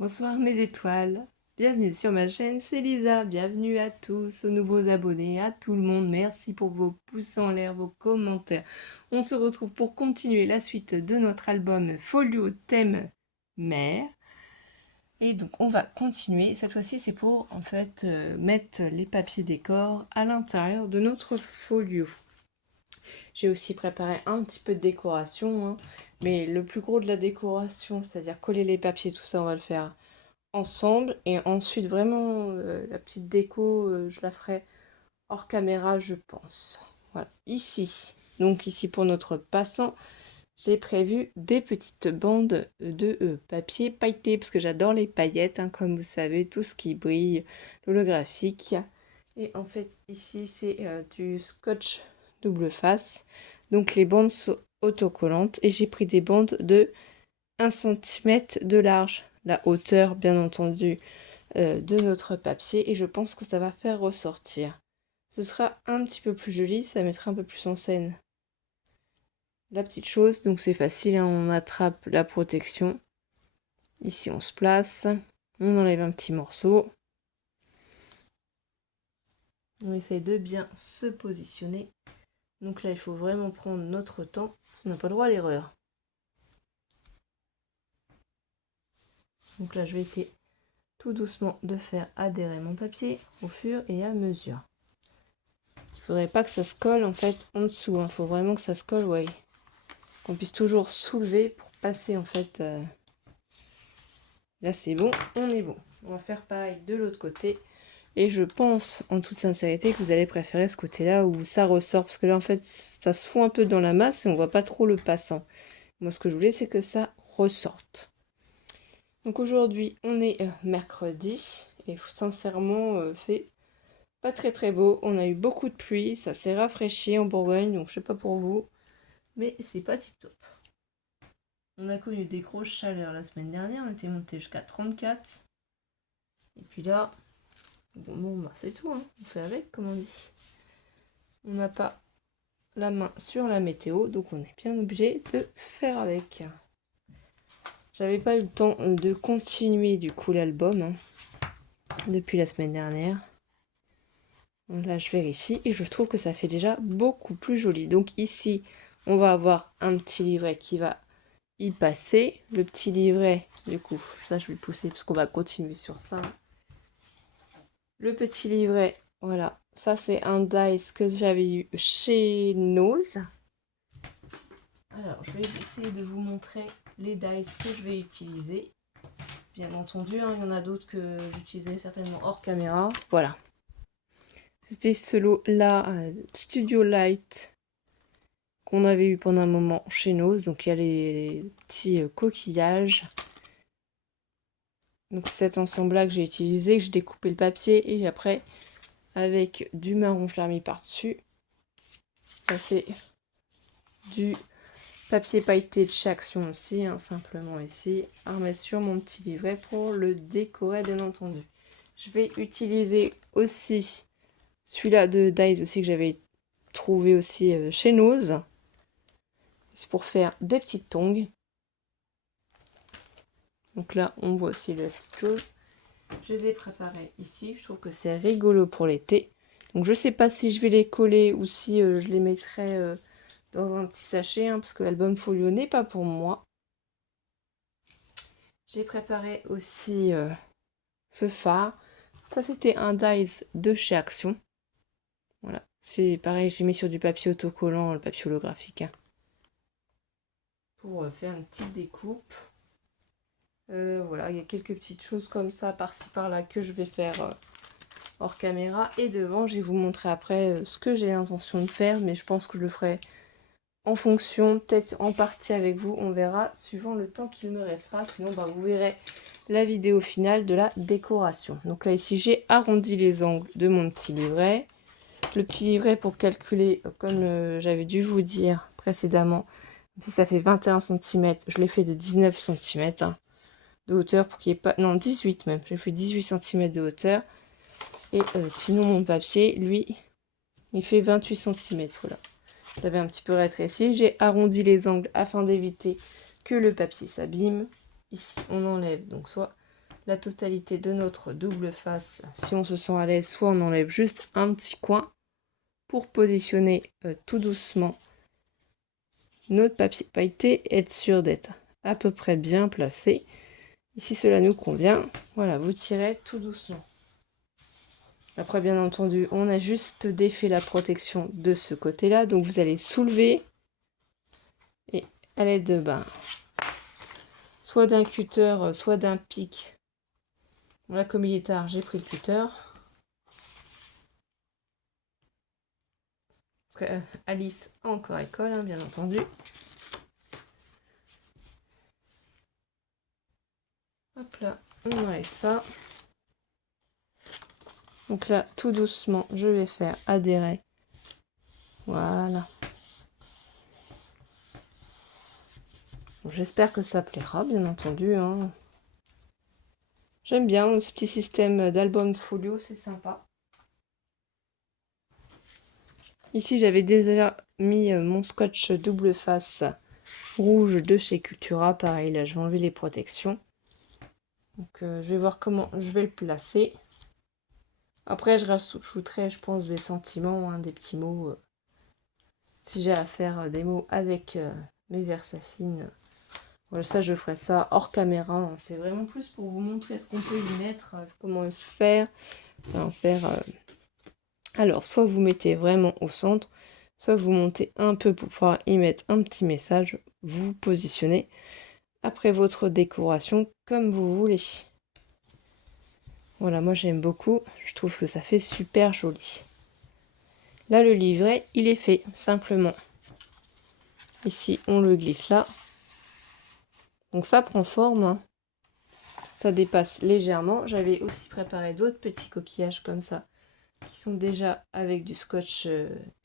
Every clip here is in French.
Bonsoir mes étoiles, bienvenue sur ma chaîne, c'est Lisa, bienvenue à tous, aux nouveaux abonnés, à tout le monde, merci pour vos pouces en l'air, vos commentaires. On se retrouve pour continuer la suite de notre album Folio thème mer. Et donc on va continuer, cette fois-ci c'est pour en fait mettre les papiers décor à l'intérieur de notre folio. J'ai aussi préparé un petit peu de décoration, hein, mais le plus gros de la décoration, c'est-à-dire coller les papiers, tout ça on va le faire ensemble. Et ensuite, vraiment, la petite déco, je la ferai hors caméra, je pense. Voilà. Ici, donc ici pour notre passant, j'ai prévu des petites bandes de papier pailleté, parce que j'adore les paillettes, hein, comme vous savez, tout ce qui brille, l'holographique. Et en fait, ici, c'est du scotch double face. Donc les bandes sont autocollantes. Et j'ai pris des bandes de 1 cm de large. La hauteur, bien entendu, de notre papier. Et je pense que ça va faire ressortir. Ce sera un petit peu plus joli, ça mettra un peu plus en scène la petite chose. Donc c'est facile, hein, on attrape la protection. Ici, on se place. On enlève un petit morceau. On essaye de bien se positionner. Donc là, il faut vraiment prendre notre temps. On n'a pas le droit à l'erreur. Donc là, je vais essayer tout doucement de faire adhérer mon papier au fur et à mesure. Il ne faudrait pas que ça se colle en fait en dessous. Il faut vraiment que ça se colle, ouais. Qu'on puisse toujours soulever pour passer en fait. Là, c'est bon, on est bon. On va faire pareil de l'autre côté. Et je pense, en toute sincérité, que vous allez préférer ce côté-là où ça ressort. Parce que là, en fait, ça se fond un peu dans la masse et on voit pas trop le passant. Moi, ce que je voulais, c'est que ça ressorte. Donc aujourd'hui, on est mercredi. Et sincèrement, fait pas très très beau. On a eu beaucoup de pluie. Ça s'est rafraîchi en Bourgogne. Donc je sais pas pour vous. Mais c'est pas tip top. On a connu des grosses chaleurs la semaine dernière. On était monté jusqu'à 34. Et puis là, bon bah, c'est tout, hein. On fait avec, comme on dit. On n'a pas la main sur la météo, donc on est bien obligé de faire avec. J'avais pas eu le temps de continuer du coup l'album, hein, depuis la semaine dernière. Donc là, je vérifie et je trouve que ça fait déjà beaucoup plus joli. Donc ici, on va avoir un petit livret qui va y passer. Le petit livret, du coup, ça je vais le pousser parce qu'on va continuer sur ça. Le petit livret, voilà. Ça, c'est un dice que j'avais eu chez Nose. Alors, je vais essayer de vous montrer les dice que je vais utiliser. Bien entendu, hein, il y en a d'autres que j'utilisais certainement hors caméra. Voilà. C'était ce lot-là, Studio Light, qu'on avait eu pendant un moment chez Nose. Donc, il y a les petits coquillages. Donc, c'est cet ensemble-là que j'ai utilisé, que j'ai découpé le papier. Et après, avec du marron, je l'ai remis par-dessus. Ça, c'est du papier pailleté de chez Action aussi, hein, simplement ici. À remettre sur mon petit livret pour le décorer, bien entendu. Je vais utiliser aussi celui-là de Dies aussi que j'avais trouvé aussi chez Nose. C'est pour faire des petites tongs. Donc là, on voit aussi la petite chose. Je les ai préparées ici. Je trouve que c'est rigolo pour l'été. Donc je sais pas si je vais les coller ou si je les mettrai dans un petit sachet, hein, parce que l'album folio n'est pas pour moi. J'ai préparé aussi ce phare. Ça, c'était un dies de chez Action. Voilà. C'est pareil, j'ai mis sur du papier autocollant, le papier holographique, hein, pour faire une petite découpe. Voilà, il y a quelques petites choses comme ça, par-ci par-là, que je vais faire hors caméra. Et devant, je vais vous montrer après ce que j'ai l'intention de faire, mais je pense que je le ferai en fonction, peut-être en partie avec vous, on verra, suivant le temps qu'il me restera. Sinon, bah, vous verrez la vidéo finale de la décoration. Donc là, ici, j'ai arrondi les angles de mon petit livret. Le petit livret pour calculer, comme j'avais dû vous dire précédemment, si ça fait 21 cm, je l'ai fait de 19 cm hein, de hauteur pour qu'il n'y ait pas... Non, 18 même. J'ai fait 18 cm de hauteur. Et sinon, mon papier, lui, il fait 28 cm. Voilà. Je l'avais un petit peu rétréci. J'ai arrondi les angles afin d'éviter que le papier s'abîme. Ici, on enlève donc soit la totalité de notre double face. Si on se sent à l'aise, soit on enlève juste un petit coin pour positionner tout doucement notre papier pailleté, être sûr d'être à peu près bien placé. Et si cela nous convient, voilà, vous tirez tout doucement. Après, bien entendu, on a juste défait la protection de ce côté-là. Donc, vous allez soulever et à l'aide de soit d'un cutter, soit d'un pic. Là, comme il est tard, j'ai pris le cutter. Parce que, Alice a encore école, hein, bien entendu. Hop là, on enlève ça. Donc là, tout doucement, je vais faire adhérer. Voilà. J'espère que ça plaira, bien entendu. Hein. J'aime bien ce petit système d'album folio, c'est sympa. Ici, j'avais déjà mis mon scotch double face rouge de chez Cultura. Pareil, là, je vais enlever les protections. Donc, je vais voir comment je vais le placer. Après, je rajouterai, je pense, des sentiments, hein, des petits mots. Si j'ai à faire des mots avec mes Versafine. Voilà, ça, je ferai ça hors caméra. Hein. C'est vraiment plus pour vous montrer ce qu'on peut y mettre, comment faire. En faire. Alors, soit vous mettez vraiment au centre, soit vous montez un peu pour pouvoir y mettre un petit message. Vous positionnez après votre décoration comme vous voulez. Voilà, moi j'aime beaucoup. Je trouve que ça fait super joli. Là, le livret, il est fait simplement. Ici, on le glisse là. Donc ça prend forme. Hein. Ça dépasse légèrement. J'avais aussi préparé d'autres petits coquillages comme ça, qui sont déjà avec du scotch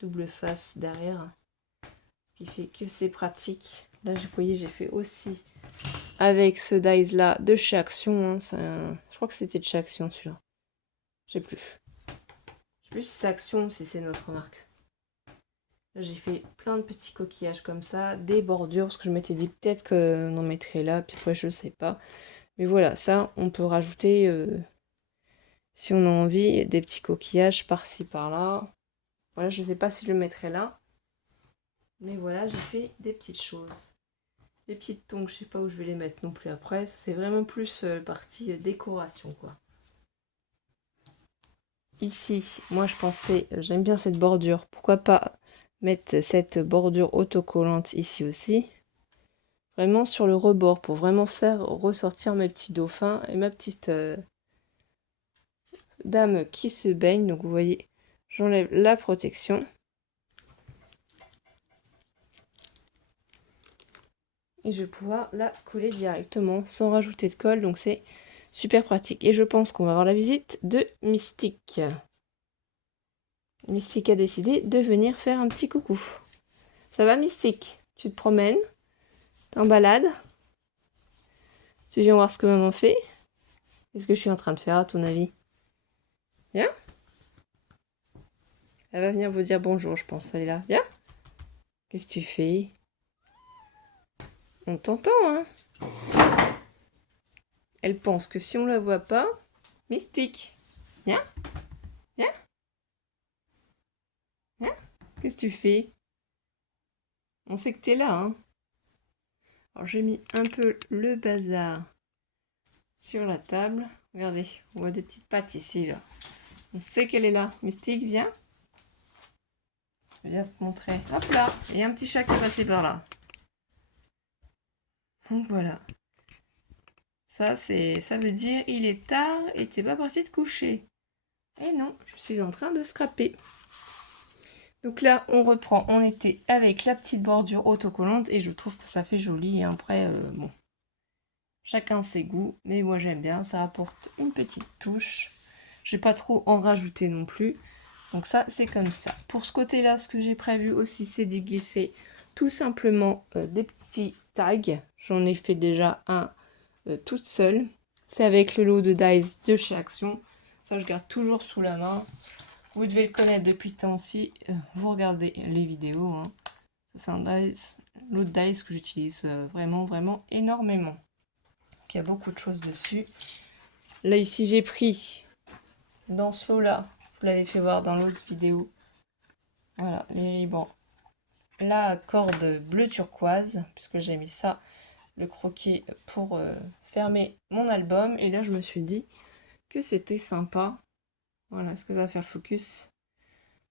double face derrière. Ce qui fait que c'est pratique. Là, vous voyez, j'ai fait aussi avec ce dies là de chez Action. Hein. Je crois que c'était de chez Action celui-là. Je sais plus. Je sais plus si c'est Action ou si c'est notre marque. Là, j'ai fait plein de petits coquillages comme ça, des bordures, parce que je m'étais dit peut-être qu'on en mettrait là, puis après je sais pas. Mais voilà, ça, on peut rajouter, si on a envie, des petits coquillages par-ci par-là. Voilà, je sais pas si je le mettrai là. Mais voilà, j'ai fait des petites choses. Les petites tongs, je sais pas où je vais les mettre non plus après. C'est vraiment plus partie décoration, quoi. Ici, moi je pensais, j'aime bien cette bordure. Pourquoi pas mettre cette bordure autocollante ici aussi. Vraiment sur le rebord pour vraiment faire ressortir mes petits dauphins et ma petite dame qui se baigne. Donc vous voyez, j'enlève la protection. Et je vais pouvoir la coller directement sans rajouter de colle. Donc c'est super pratique. Et je pense qu'on va avoir la visite de Mystique. Mystique a décidé de venir faire un petit coucou. Ça va Mystique? Tu te promènes? T'es en balade? Tu viens voir ce que maman fait? Qu'est-ce que je suis en train de faire à ton avis? Viens? Elle va venir vous dire bonjour, je pense. Elle est là. Viens? Qu'est-ce que tu fais? On t'entend, hein? Elle pense que si on la voit pas, Mystique. Viens? Viens? Viens? Qu'est-ce que tu fais? On sait que t'es là, hein? Alors j'ai mis un peu le bazar sur la table. Regardez, on voit des petites pattes ici, là. On sait qu'elle est là. Mystique, viens. Je viens te montrer. Hop là, il y a un petit chat qui est passé par là. Donc voilà. Ça veut dire il est tard et t'es pas parti te coucher. Et non, je suis en train de scraper. Donc là, on reprend. On était avec la petite bordure autocollante et je trouve que ça fait joli. Et après, bon, chacun ses goûts, mais moi j'aime bien. Ça apporte une petite touche. Je vais pas trop en rajouter non plus. Donc ça, c'est comme ça. Pour ce côté-là, ce que j'ai prévu aussi, c'est d'y glisser tout simplement des petits tags. J'en ai fait déjà un toute seule. C'est avec le lot de dies de chez Action. Ça, je garde toujours sous la main. Vous devez le connaître depuis tant aussi. Vous regardez les vidéos. Hein. Ça, c'est un dies, lot de dies que j'utilise vraiment, vraiment énormément. Donc, il y a beaucoup de choses dessus. Là, ici, j'ai pris dans ce lot-là, je vous l'avais fait voir dans l'autre vidéo. Voilà, les ribans. La corde bleu turquoise, puisque j'ai mis ça, le croquis pour fermer mon album. Et là, je me suis dit que c'était sympa. Voilà, est-ce que ça va faire le focus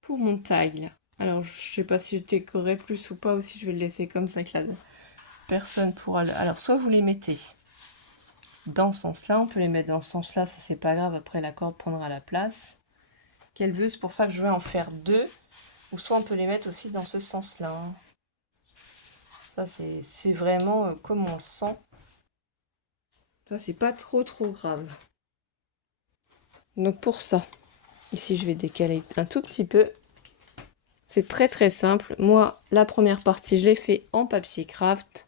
pour mon tag. Alors, je sais pas si je décorerai plus ou pas, ou si je vais le laisser comme ça que la personne pourra le... Alors, soit vous les mettez dans ce sens-là, on peut les mettre dans ce sens-là, ça c'est pas grave, après la corde prendra la place qu'elle veut, c'est pour ça que je vais en faire deux, ou soit on peut les mettre aussi dans ce sens-là. Ça c'est vraiment comme on le sent. Ça c'est pas trop grave. Donc pour ça, ici je vais décaler un tout petit peu. C'est très simple. Moi, la première partie, je l'ai fait en papier craft.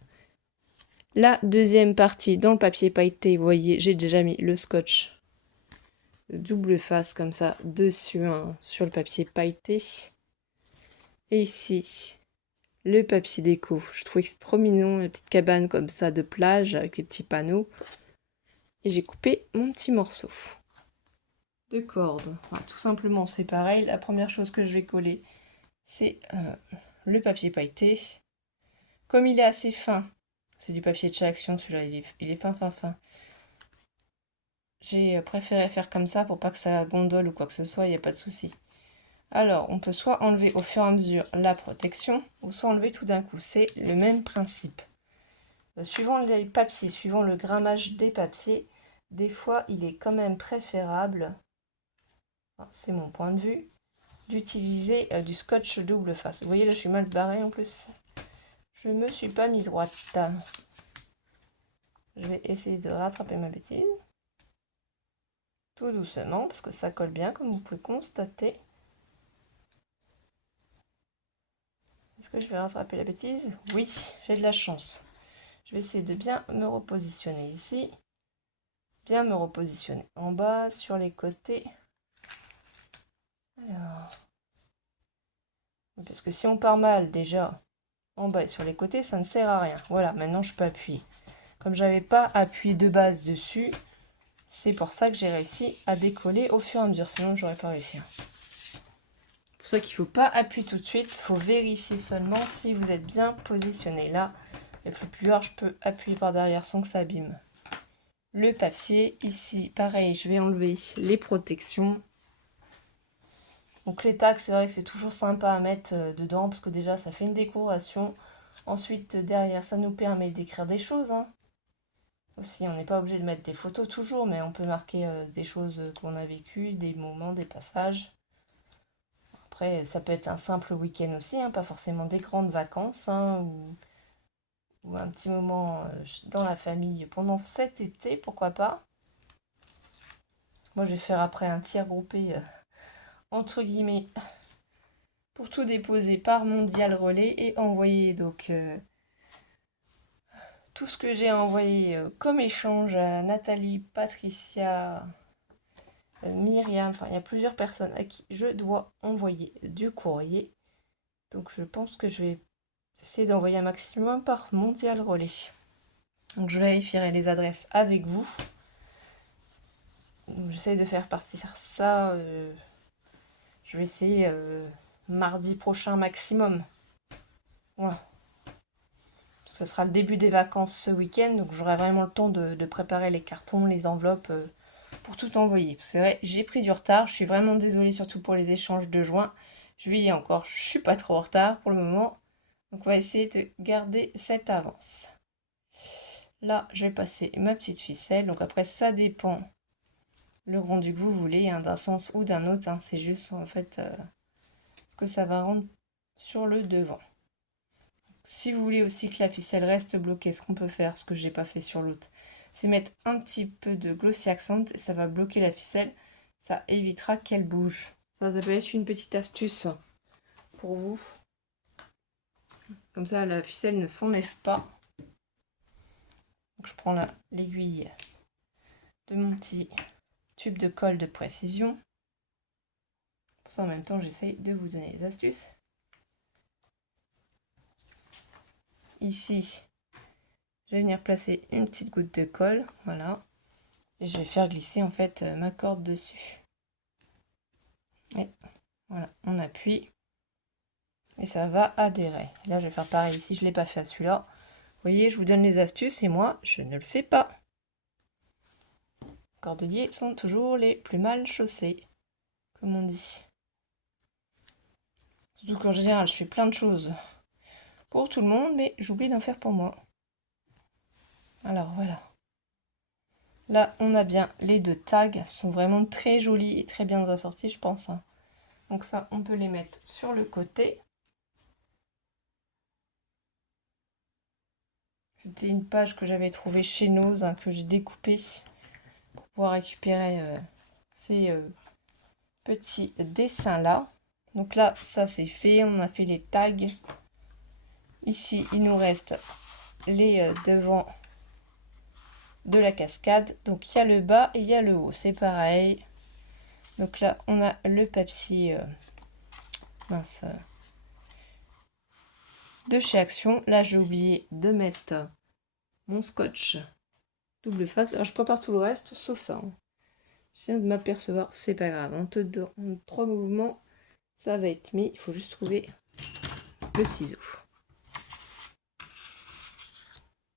La deuxième partie dans le papier pailleté, vous voyez, j'ai déjà mis le scotch double face comme ça dessus, hein, sur le papier pailleté. Et ici, le papier déco. Je trouvais que c'est trop mignon, la petite cabane comme ça de plage avec les petits panneaux. Et j'ai coupé mon petit morceau de corde. Voilà, tout simplement, c'est pareil. La première chose que je vais coller, c'est le papier pailleté. Comme il est assez fin, c'est du papier de chez Action, celui-là, il est fin. J'ai préféré faire comme ça pour pas que ça gondole ou quoi que ce soit, il n'y a pas de souci. Alors, on peut soit enlever au fur et à mesure la protection, ou soit enlever tout d'un coup. C'est le même principe. Suivant les papiers, suivant le grammage des papiers, des fois, il est quand même préférable, c'est mon point de vue, d'utiliser du scotch double face. Vous voyez, là, je suis mal barrée en plus. Je me suis pas mis droite. Je vais essayer de rattraper ma bêtise. Tout doucement, parce que ça colle bien, comme vous pouvez constater. Est-ce que je vais rattraper la bêtise? Oui, j'ai de la chance. Je vais essayer de bien me repositionner ici. Bien me repositionner en bas, sur les côtés. Alors. Parce que si on part mal déjà en bas et sur les côtés, ça ne sert à rien. Voilà, maintenant je peux appuyer. Comme j'avais pas appuyé de base dessus, c'est pour ça que j'ai réussi à décoller au fur et à mesure. Sinon, j'aurais pas réussi. C'est pour ça qu'il ne faut pas appuyer tout de suite. Il faut vérifier seulement si vous êtes bien positionné. Là, avec le plieur, je peux appuyer par derrière sans que ça abîme le papier. Ici, pareil, je vais enlever les protections. Donc les tags, c'est vrai que c'est toujours sympa à mettre dedans parce que déjà, ça fait une décoration. Ensuite, derrière, ça nous permet d'écrire des choses. Aussi, on n'est pas obligé de mettre des photos toujours, mais on peut marquer des choses qu'on a vécues, des moments, des passages. Après, ça peut être un simple week-end aussi, pas forcément des grandes vacances, ou un petit moment dans la famille pendant cet été, pourquoi pas. Moi, je vais faire après un tir groupé, entre guillemets, pour tout déposer par Mondial Relais et envoyer donc tout ce que j'ai envoyé comme échange à Nathalie, Patricia, Myriam, enfin il y a plusieurs personnes à qui je dois envoyer du courrier. Donc je pense que je vais essayer d'envoyer un maximum par Mondial Relais. Donc je vérifierai les adresses avec vous. J'essaie de faire partir ça. Je vais essayer mardi prochain maximum. Voilà. Ce sera le début des vacances ce week-end, donc j'aurai vraiment le temps de préparer les cartons, les enveloppes pour tout envoyer. C'est vrai, j'ai pris du retard, je suis vraiment désolée surtout pour les échanges de juin. Juillet encore, je suis pas trop en retard pour le moment. Donc on va essayer de garder cette avance. Là, je vais passer ma petite ficelle. Donc après, ça dépend le rendu que vous voulez, d'un sens ou d'un autre. C'est juste en fait ce que ça va rendre sur le devant. Si vous voulez aussi que la ficelle reste bloquée, ce qu'on peut faire, ce que j'ai pas fait sur l'autre, c'est mettre un petit peu de glossy accent et ça va bloquer la ficelle. Ça évitera qu'elle bouge. Ça peut être une petite astuce pour vous. Comme ça, la ficelle ne s'enlève pas. Donc, je prends l'aiguille de mon petit tube de colle de précision. Pour ça, en même temps, j'essaye de vous donner les astuces. Ici, je vais venir placer une petite goutte de colle. Voilà. Et je vais faire glisser en fait ma corde dessus. Et voilà, on appuie. Et ça va adhérer. Là, je vais faire pareil ici, je ne l'ai pas fait à celui-là. Vous voyez, je vous donne les astuces et moi, je ne le fais pas. Les cordeliers sont toujours les plus mal chaussés, comme on dit. Surtout qu'en général, je fais plein de choses pour tout le monde, mais j'oublie d'en faire pour moi. Alors, voilà. Là, on a bien les deux tags. Elles sont vraiment très jolies et très bien assorties, je pense. Donc ça, on peut les mettre sur le côté. C'était une page que j'avais trouvée chez Nose, que j'ai découpée pour pouvoir récupérer ces petits dessins-là. Donc là, ça c'est fait. On a fait les tags. Ici, il nous reste les devants de la cascade. Donc il y a le bas et il y a le haut. C'est pareil. Donc là, on a le papier mince de chez Action. Là, j'ai oublié de mettre mon scotch double face. Alors, je prépare tout le reste, sauf ça. Je viens de m'apercevoir, c'est pas grave. En 3 mouvements, ça va être mis. Il faut juste trouver le ciseau.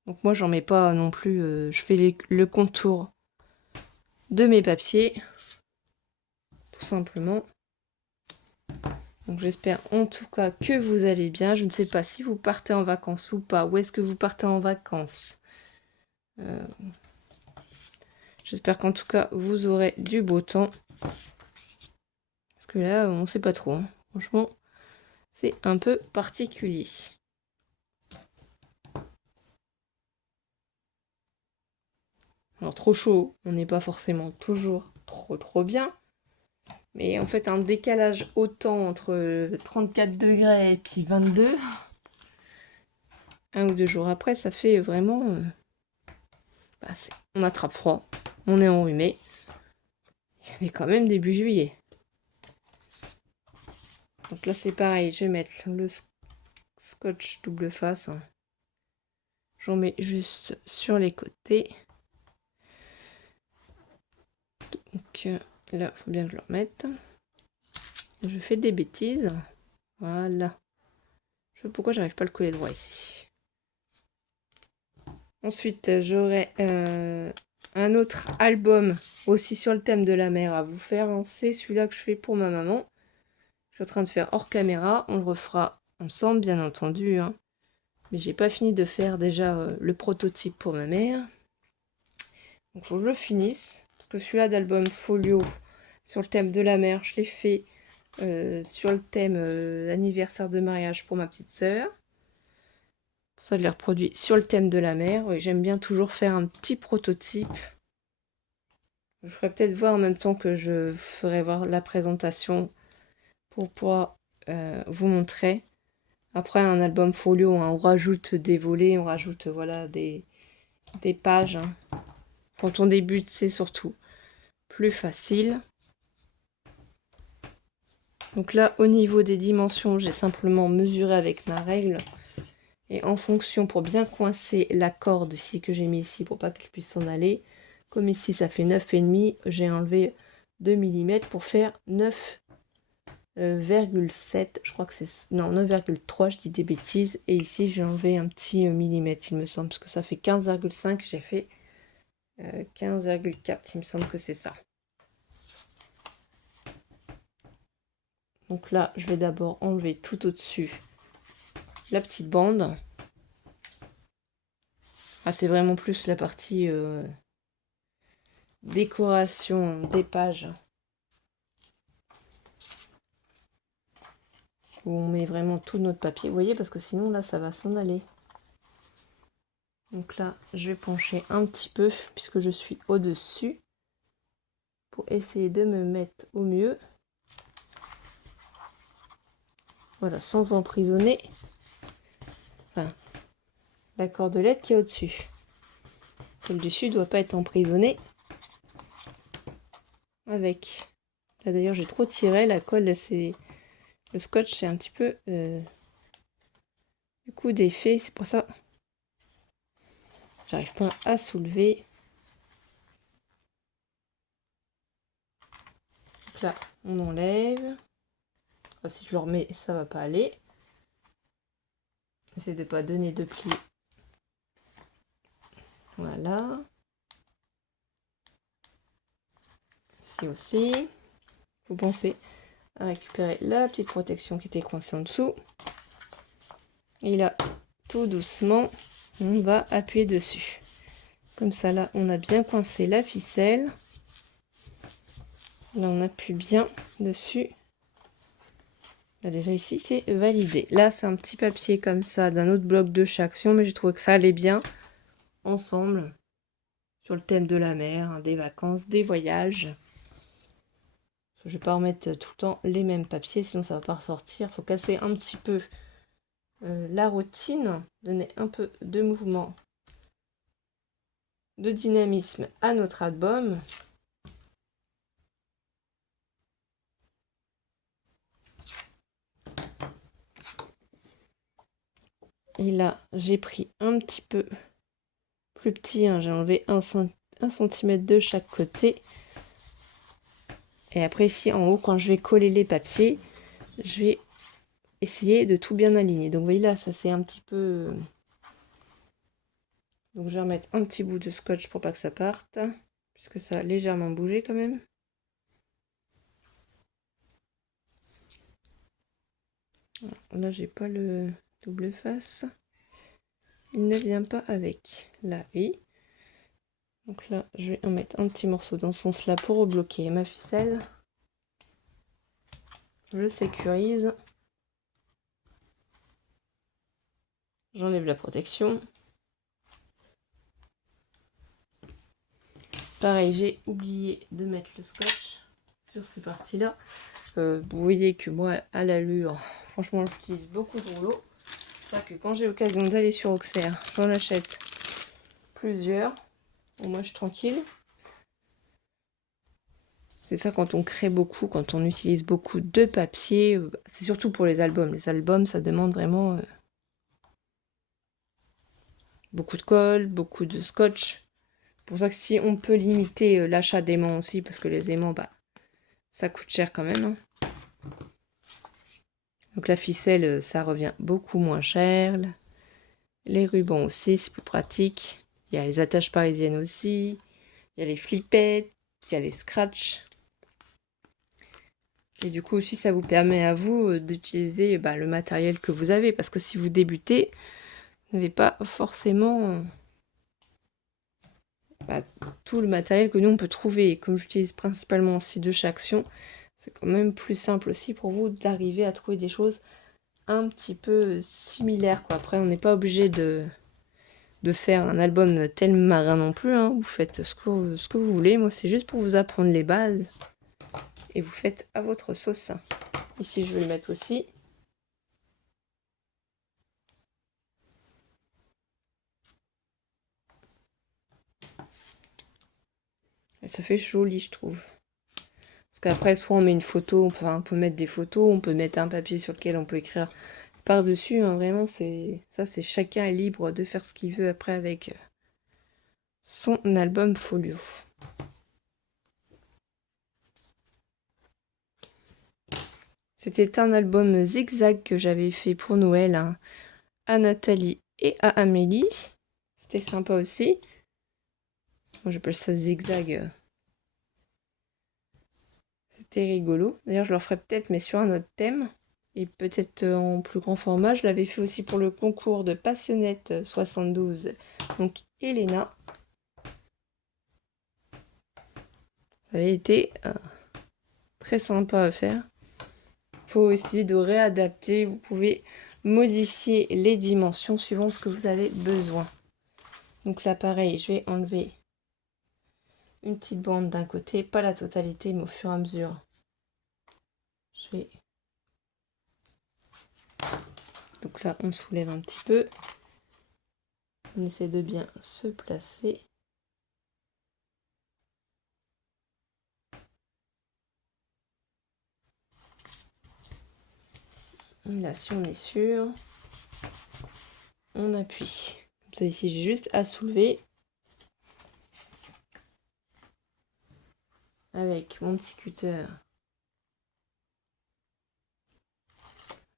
Donc moi, j'en mets pas non plus. Je fais le contour de mes papiers, tout simplement. Donc j'espère en tout cas que vous allez bien. Je ne sais pas si vous partez en vacances ou pas. Où est-ce que vous partez en vacances? J'espère qu'en tout cas vous aurez du beau temps. Parce que là, on ne sait pas trop. Hein. Franchement, c'est un peu particulier. Alors trop chaud, on n'est pas forcément toujours trop bien. Mais en fait, un décalage autant entre 34 degrés et puis 22, un ou deux jours après, ça fait vraiment... on attrape froid, on est enrhumé. Il est quand même début juillet. Donc là, c'est pareil, je vais mettre le scotch double face. J'en mets juste sur les côtés. Donc là, il faut bien que je le remette. Je fais des bêtises. Voilà. Je sais pas pourquoi j'arrive pas à le coller droit ici. Ensuite, j'aurai un autre album aussi sur le thème de la mer à vous faire. C'est celui-là que je fais pour ma maman. Je suis en train de faire hors caméra. On le refera ensemble, bien entendu. Hein. Mais j'ai pas fini de faire déjà le prototype pour ma mère. Donc, il faut que je le finisse. Parce que celui-là d'album folio sur le thème de la mer, je l'ai fait sur le thème anniversaire de mariage pour ma petite sœur. Pour ça, je l'ai reproduit sur le thème de la mer. Oui, j'aime bien toujours faire un petit prototype. Je ferai peut-être voir en même temps que je ferai voir la présentation pour pouvoir vous montrer. Après, un album folio, hein, on rajoute des volets, on rajoute voilà, des pages. Hein. Quand on débute, c'est surtout plus facile. Donc là, au niveau des dimensions, j'ai simplement mesuré avec ma règle. Et en fonction, pour bien coincer la corde ici que j'ai mis ici, pour pas qu'elle puisse s'en aller, comme ici ça fait 9,5, j'ai enlevé 2 mm pour faire 9,7, je crois que c'est... Non, 9,3, je dis des bêtises. Et ici, j'ai enlevé un petit millimètre, il me semble, parce que ça fait 15,5, j'ai fait 15,4, il me semble que c'est ça. Donc là, je vais d'abord enlever tout au-dessus la petite bande. Ah, c'est vraiment plus la partie décoration des pages. Où on met vraiment tout notre papier. Vous voyez, parce que sinon, là, ça va s'en aller. Donc là, je vais pencher un petit peu, puisque je suis au-dessus, pour essayer de me mettre au mieux. Voilà, sans emprisonner la cordelette qui est au-dessus. Celle du dessus ne doit pas être emprisonnée avec... Là d'ailleurs j'ai trop tiré, la colle, c'est... Le scotch c'est un petit peu du coup d'effet, c'est pour ça j'arrive pas à soulever. là, on enlève. Enfin, si je le remets, ça va pas aller. Essayez de ne pas donner de plis. Voilà. Ici aussi. Vous pensez à récupérer la petite protection qui était coincée en dessous. Et là, tout doucement, on va appuyer dessus. Comme ça, là, on a bien coincé la ficelle. Là, on appuie bien dessus. Là, déjà ici, c'est validé. Là, c'est un petit papier comme ça d'un autre bloc de chez Action, mais j'ai trouvé que ça allait bien ensemble sur le thème de la mer, hein, des vacances, des voyages. Je vais pas remettre tout le temps les mêmes papiers, sinon ça va pas ressortir. Il faut casser un petit peu la routine, donner un peu de mouvement, de dynamisme à notre album. Et là, j'ai pris un petit peu plus petit, hein, j'ai enlevé 1 cm de chaque côté. Et après ici en haut, quand je vais coller les papiers, je vais essayer de tout bien aligner. Donc vous voyez là, ça c'est un petit peu... Donc je vais remettre un petit bout de scotch pour pas que ça parte, puisque ça a légèrement bougé quand même. Là, j'ai pas le double face. Il ne vient pas avec. Là, oui. Donc là, je vais en mettre un petit morceau dans ce sens-là pour rebloquer ma ficelle. Je sécurise. J'enlève la protection. Pareil, j'ai oublié de mettre le scotch sur ces parties-là. Vous voyez que moi, à l'allure, franchement, j'utilise beaucoup de rouleaux. C'est vrai que quand j'ai l'occasion d'aller sur Auxerre, j'en achète plusieurs. Au moins, je suis tranquille. C'est ça quand on crée beaucoup, quand on utilise beaucoup de papier. C'est surtout pour les albums. Les albums, ça demande vraiment beaucoup de colle, beaucoup de scotch. C'est pour ça que si on peut limiter l'achat d'aimants aussi, parce que les aimants, bah, ça coûte cher quand même. Hein. Donc la ficelle, ça revient beaucoup moins cher. Les rubans aussi, c'est plus pratique. Il y a les attaches parisiennes aussi. Il y a les flippettes. Il y a les scratchs. Et du coup aussi, ça vous permet à vous d'utiliser le matériel que vous avez. Parce que si vous débutez, vous n'avez pas forcément tout le matériel que nous, on peut trouver. Et comme j'utilise principalement ces deux chez Action, c'est quand même plus simple aussi pour vous d'arriver à trouver des choses un petit peu similaires, quoi. Après, on n'est pas obligé de faire un album tel marin non plus. Hein. Vous faites ce que vous voulez. Moi, c'est juste pour vous apprendre les bases. Et vous faites à votre sauce. Ici, je vais le mettre aussi. Et ça fait joli, je trouve. Parce qu'après, soit on met une photo, on peut mettre des photos, on peut mettre un papier sur lequel on peut écrire par-dessus. Hein, vraiment, c'est chacun est libre de faire ce qu'il veut après avec son album folio. C'était un album zigzag que j'avais fait pour Noël hein, à Nathalie et à Amélie. C'était sympa aussi. Moi, j'appelle ça zigzag. C'était rigolo. D'ailleurs, je leur ferai peut-être, mais sur un autre thème. Et peut-être en plus grand format. Je l'avais fait aussi pour le concours de Passionnette 72. Donc, Elena. Ça avait été très sympa à faire. Il faut aussi de réadapter. Vous pouvez modifier les dimensions suivant ce que vous avez besoin. Donc là, pareil, je vais enlever une petite bande d'un côté. Pas la totalité, mais au fur et à mesure. Je vais... Donc là, on soulève un petit peu. On essaie de bien se placer. Et là, si on est sûr, on appuie. Comme ça, ici, j'ai juste à soulever. Avec mon petit cutter,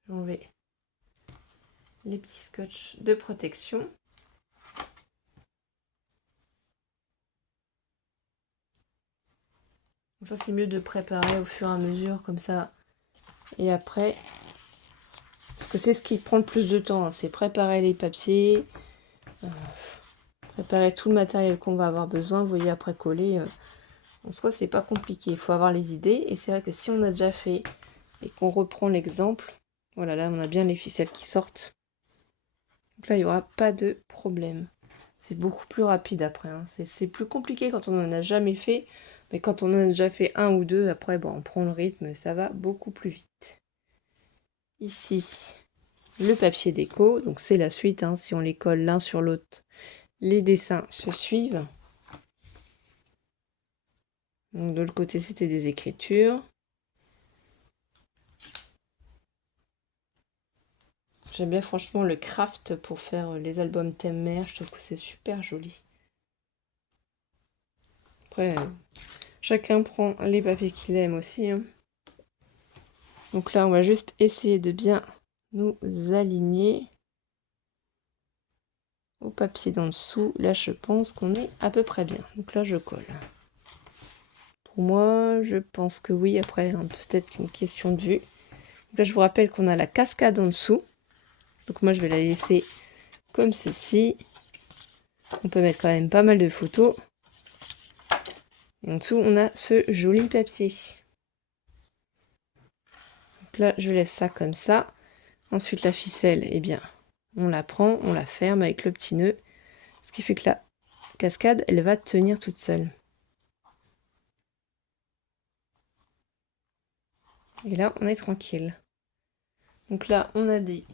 Je vais enlever les petits scotch de protection. Donc ça, c'est mieux de préparer au fur et à mesure, comme ça. Et après, parce que c'est ce qui prend le plus de temps, hein, c'est préparer les papiers, préparer tout le matériel qu'on va avoir besoin. Vous voyez, après coller, en soi, c'est pas compliqué. Il faut avoir les idées. Et c'est vrai que si on a déjà fait et qu'on reprend l'exemple, voilà, là, on a bien les ficelles qui sortent. Donc là, il n'y aura pas de problème. C'est beaucoup plus rapide après. Hein. C'est plus compliqué quand on n'en a jamais fait. Mais quand on en a déjà fait un ou deux, après, bon, on prend le rythme, ça va beaucoup plus vite. Ici, le papier déco. Donc c'est la suite. Hein. Si on les colle l'un sur l'autre, les dessins se suivent. Donc de l'autre côté, c'était des écritures. J'aime bien franchement le craft pour faire les albums thème mère. Je trouve que c'est super joli. Après, chacun prend les papiers qu'il aime aussi. Hein. Donc là, on va juste essayer de bien nous aligner au papier d'en dessous. Là, je pense qu'on est à peu près bien. Donc là, je colle. Pour moi, je pense que oui. Après, hein, peut-être qu'une question de vue. Donc là, je vous rappelle qu'on a la cascade en dessous. Donc moi, je vais la laisser comme ceci. On peut mettre quand même pas mal de photos. Et en dessous, on a ce joli papier. Donc là, je laisse ça comme ça. Ensuite, la ficelle, eh bien, on la prend, on la ferme avec le petit nœud. Ce qui fait que la cascade, elle va tenir toute seule. Et là, on est tranquille. Donc là, on a dit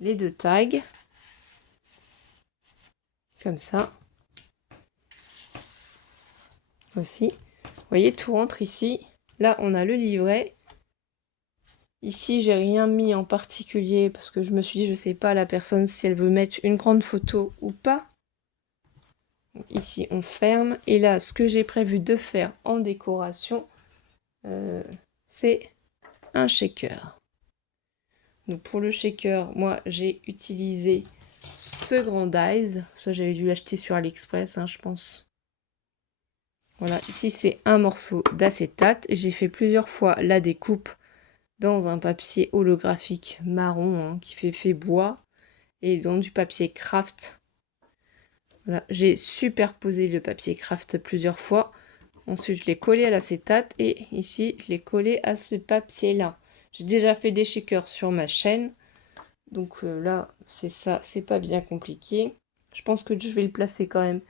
les deux tags. Comme ça. Aussi. Vous voyez, tout rentre ici. Là, on a le livret. Ici, j'ai rien mis en particulier parce que je me suis dit, je sais pas la personne si elle veut mettre une grande photo ou pas. Donc, ici, on ferme. Et là, ce que j'ai prévu de faire en décoration, c'est un shaker. Donc pour le shaker, moi, j'ai utilisé ce grand dies. Ça, j'avais dû l'acheter sur AliExpress, hein, je pense. Voilà, ici, c'est un morceau d'acétate. J'ai fait plusieurs fois la découpe dans un papier holographique marron hein, qui fait bois et dans du papier craft. Voilà, j'ai superposé le papier craft plusieurs fois. Ensuite, je l'ai collé à l'acétate et ici, je l'ai collé à ce papier-là. J'ai déjà fait des shakers sur ma chaîne. Donc là, c'est ça, c'est pas bien compliqué. Je pense que je vais le placer quand même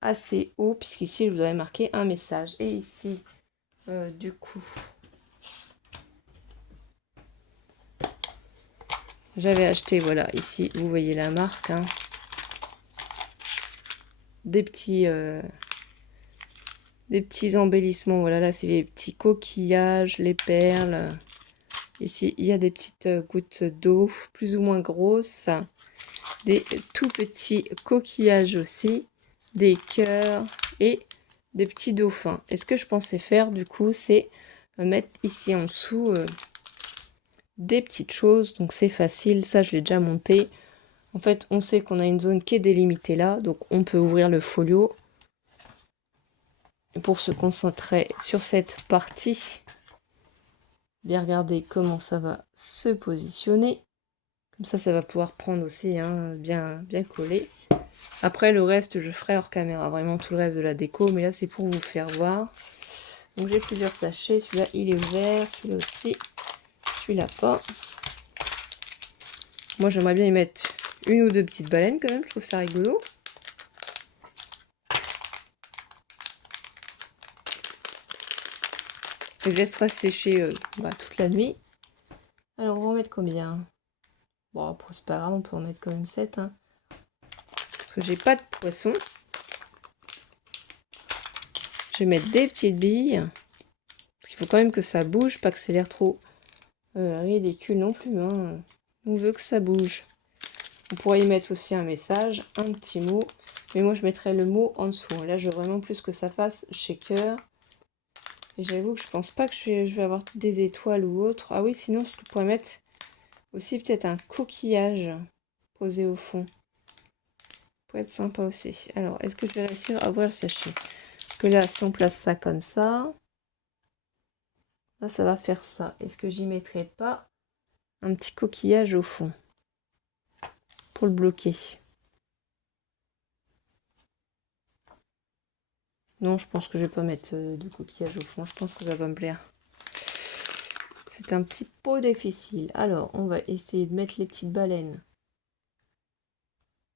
assez haut, puisqu'ici, je vous avais marqué un message. Et ici, du coup, j'avais acheté, voilà, ici, vous voyez la marque, hein, des petits embellissements. Voilà, là, c'est les petits coquillages, les perles. Ici, il y a des petites gouttes d'eau, plus ou moins grosses. Des tout petits coquillages aussi, des cœurs et des petits dauphins. Et ce que je pensais faire, du coup, c'est mettre ici en dessous des petites choses. Donc, c'est facile. Ça, je l'ai déjà monté. En fait, on sait qu'on a une zone qui est délimitée là. Donc, on peut ouvrir le folio pour se concentrer sur cette partie. Bien regarder comment ça va se positionner. Comme ça va pouvoir prendre aussi, hein, bien collé. Après, le reste, je ferai hors caméra. Vraiment, tout le reste de la déco. Mais là, c'est pour vous faire voir. Donc, j'ai plusieurs sachets. Celui-là, il est ouvert. Celui-là aussi. Celui-là, pas. Moi, j'aimerais bien y mettre une ou deux petites baleines, quand même. Je trouve ça rigolo. Et je laisserai sécher toute la nuit. Alors, on va en mettre combien? Bon, après, c'est pas grave. On peut en mettre quand même 7. Hein. Parce que j'ai pas de poisson. Je vais mettre des petites billes. Parce qu'il faut quand même que ça bouge, pas que ça ait l'air trop ridicule non plus. Hein. On veut que ça bouge. On pourrait y mettre aussi un message, un petit mot. Mais moi, je mettrais le mot en dessous. Là, je veux vraiment plus que ça fasse shaker. Et j'avoue que je pense pas que je vais avoir des étoiles ou autre. Ah oui, sinon, je pourrais mettre Aussi peut-être un coquillage posé au fond. Pourrait être sympa aussi. Alors, est-ce que je vais réussir à ouvrir le sachet? Parce que là, si on place ça comme ça, là, ça va faire ça. Est-ce que j'y mettrai pas un petit coquillage au fond pour le bloquer? Non, je pense que je vais pas mettre de coquillage au fond. Je pense que ça va me plaire. C'est un petit peu difficile. Alors, on va essayer de mettre les petites baleines.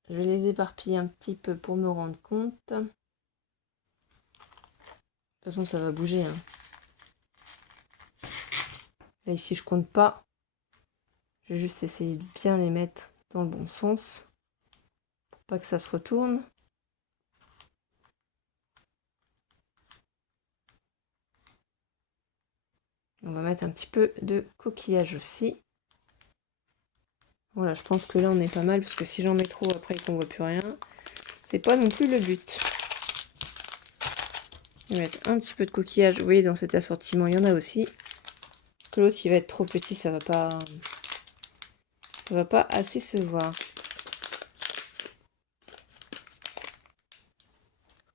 Je vais les éparpiller un petit peu pour me rendre compte. De toute façon, ça va bouger. Hein. Là, ici, je compte pas. Je vais juste essayer de bien les mettre dans le bon sens. Pour pas que ça se retourne. On va mettre un petit peu de coquillage aussi. Voilà, je pense que là, on est pas mal. Parce que si j'en mets trop après et qu'on voit plus rien, c'est pas non plus le but. Je vais mettre un petit peu de coquillage. Vous voyez, dans cet assortiment, il y en a aussi. Que l'autre, il va être trop petit, ça va pas assez se voir.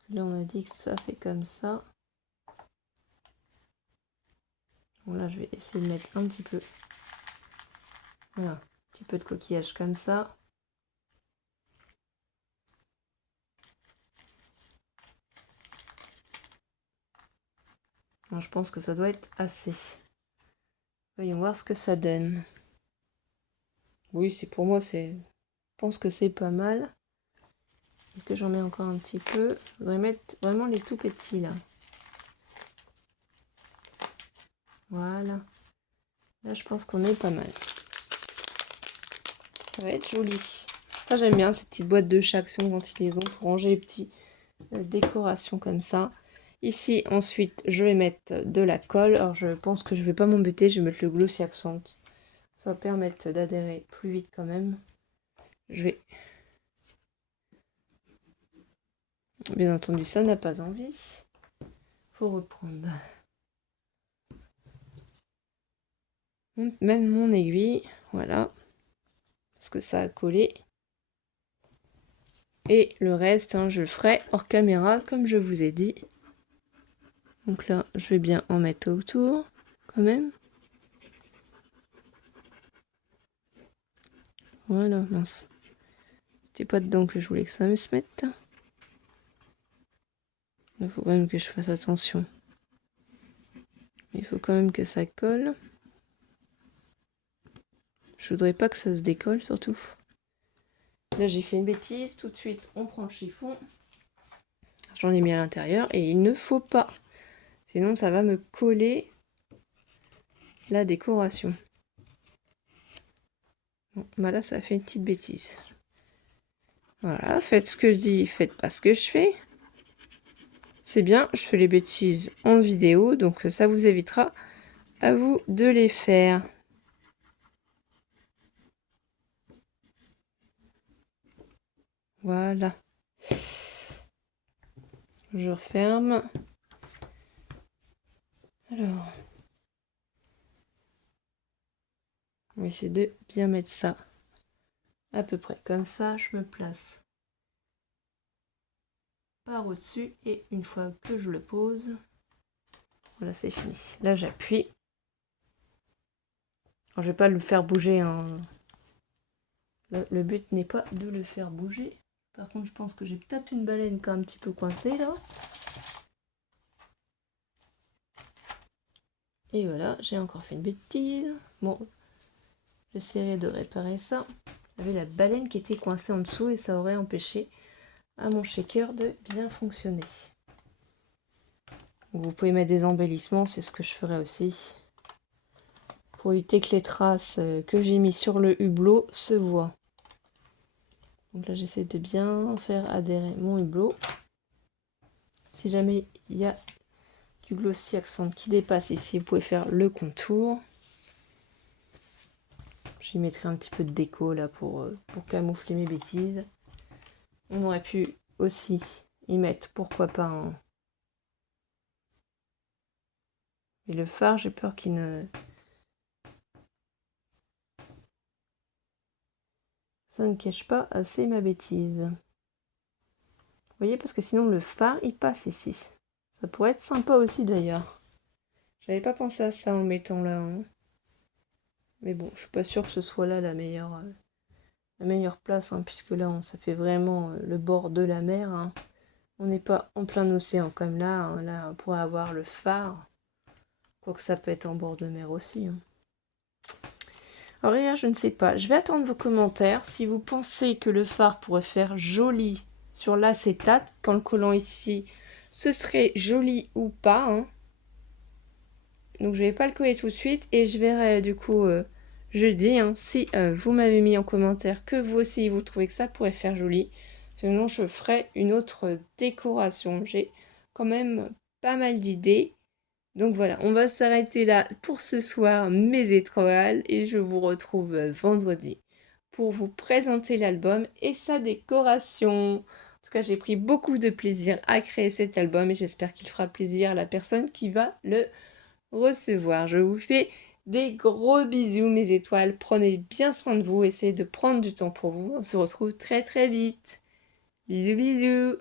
Là, on a dit que ça, c'est comme ça. Bon, là, je vais essayer de mettre un petit peu. Voilà, un petit peu de coquillage comme ça. Bon, je pense que ça doit être assez. Voyons voir ce que ça donne. Oui, c'est pour moi, je pense que c'est pas mal. Est-ce que j'en mets encore un petit peu? Je voudrais mettre vraiment les tout petits, là. Voilà. Là, je pense qu'on est pas mal. Ça va être joli. Ça, j'aime bien ces petites boîtes de chez Action quand ils les ont pour ranger les petites décorations comme ça. Ici, ensuite, je vais mettre de la colle. Alors, je pense que je vais pas m'embêter. Je vais mettre le Glossy Accent. Ça va permettre d'adhérer plus vite quand même. Je vais... Bien entendu, ça n'a pas envie. Faut reprendre. Même mon aiguille. Voilà. Parce que ça a collé. Et le reste, hein, je le ferai hors caméra, comme je vous ai dit. Donc là, je vais bien en mettre autour, quand même. Voilà, mince. C'était pas dedans que je voulais que ça me se mette. Il faut quand même que je fasse attention. Il faut quand même que ça colle. Je voudrais pas que ça se décolle, surtout. Là, j'ai fait une bêtise. Tout de suite, on prend le chiffon. J'en ai mis à l'intérieur et il ne faut pas. Sinon, ça va me coller la décoration. Bon, bah là, ça fait une petite bêtise. Voilà, faites ce que je dis, faites pas ce que je fais. C'est bien, je fais les bêtises en vidéo, donc ça vous évitera à vous de les faire. Voilà. Je referme. Alors, on va essayer de bien mettre ça à peu près comme ça. Je me place par au-dessus et une fois que je le pose, voilà, c'est fini. Là, j'appuie. Alors, je vais pas le faire bouger. Hein. Le but n'est pas de le faire bouger. Par contre, je pense que j'ai peut-être une baleine qui est un petit peu coincée là. Et voilà, j'ai encore fait une bêtise. Bon, j'essaierai de réparer ça. J'avais la baleine qui était coincée en dessous et ça aurait empêché à mon shaker de bien fonctionner. Donc, vous pouvez mettre des embellissements, c'est ce que je ferai aussi. Pour éviter que les traces que j'ai mis sur le hublot se voient. Donc là, j'essaie de bien faire adhérer mon hublot. Si jamais il y a du Glossy Accent qui dépasse ici, vous pouvez faire le contour. J'y mettrai un petit peu de déco là pour camoufler mes bêtises. On aurait pu aussi y mettre, pourquoi pas, un... Et le phare, j'ai peur qu'il ne... Ça ne cache pas assez ma bêtise. Vous voyez, parce que sinon le phare, il passe ici. Ça pourrait être sympa aussi d'ailleurs. J'avais pas pensé à ça en mettant là. Hein. Mais bon, je suis pas sûre que ce soit là la meilleure place, hein, puisque là, ça fait vraiment le bord de la mer. Hein. On n'est pas en plein océan comme là. Hein. Là, on pourrait avoir le phare. Quoique ça peut être en bord de mer aussi. Hein. Alors hier, je ne sais pas. Je vais attendre vos commentaires. Si vous pensez que le phare pourrait faire joli sur l'acétate, quand le collant ici, ce serait joli ou pas. Hein. Donc je vais pas le coller tout de suite et je verrai du coup jeudi hein, si vous m'avez mis en commentaire que vous aussi vous trouvez que ça pourrait faire joli. Sinon je ferai une autre décoration. J'ai quand même pas mal d'idées. Donc voilà, on va s'arrêter là pour ce soir mes étoiles et je vous retrouve vendredi pour vous présenter l'album et sa décoration. En tout cas, j'ai pris beaucoup de plaisir à créer cet album et j'espère qu'il fera plaisir à la personne qui va le recevoir. Je vous fais des gros bisous mes étoiles. Prenez bien soin de vous, essayez de prendre du temps pour vous. On se retrouve très très vite. Bisous bisous.